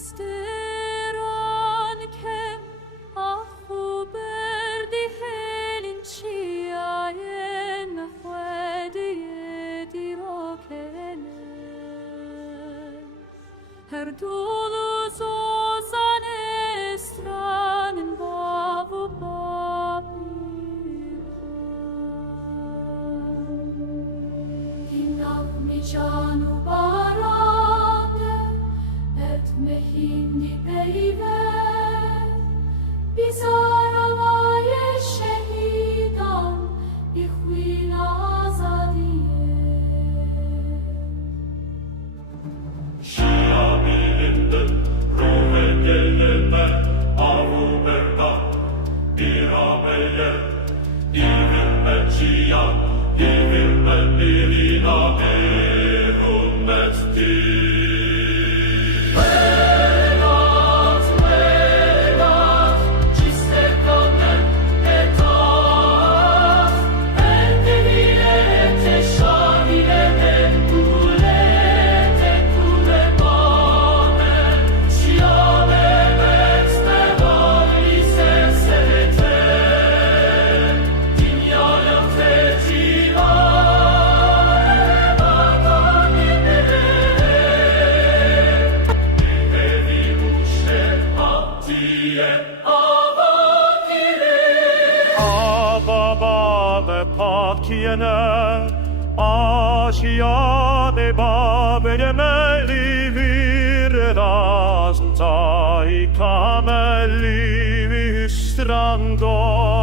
Steran kem afu berdi helin chiayen fwedi dirokelen her dolu zozan estranen bavu babir Inam mi canu barande et mehindi peyve bizaravaye şehidan bihvila azadiye Şia bilindi ruhe geleme avu berda birameye İvirme ciyan İvirme birina ehummetti Pakiyene aşiyane babeyemeli viredas tai kamelli vistrando